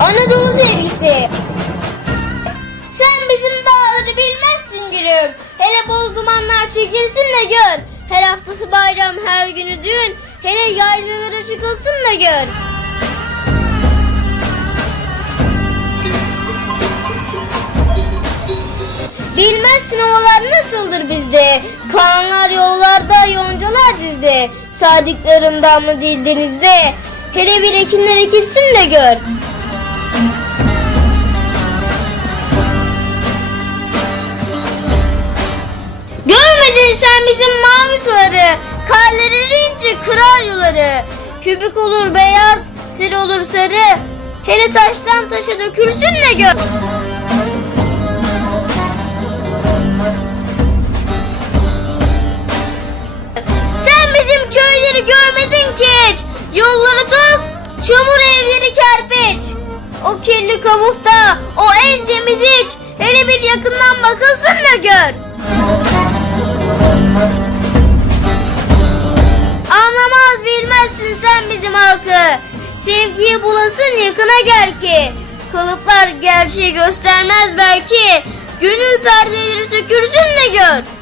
Anadolu sevgisi. Sen bizim dağları bilmezsin gülüm. Hele boz dumanlar çekilsin de gör. Her haftası bayram, her günü düğün. Hele yaylalara çıkılsın da gör. Bilmezsin ovalar nasıldır bizde. Kaanlar yollarda, yoncalar dizde. Sadıklarım damlı dil denizde. Hele bir ekinler ekilsin de gör. Bizim mavi suları, karları erince kırar yuları. Kübük olur beyaz, sir olur sarı. Hele taştan taşa dökülsün de gör. Sen bizim köyleri görmedin ki hiç. Yolları toz, çamur evleri kerpiç. O kirli kabukta, o en temiz iç. Hele bir yakından bakılsın da gör. Bilmezsin sen bizim halkı. Sevgiyi bulasın yakına gel ki. Kalıplar gerçeği göstermez belki. Gönül perdeleri sökürsün de gör.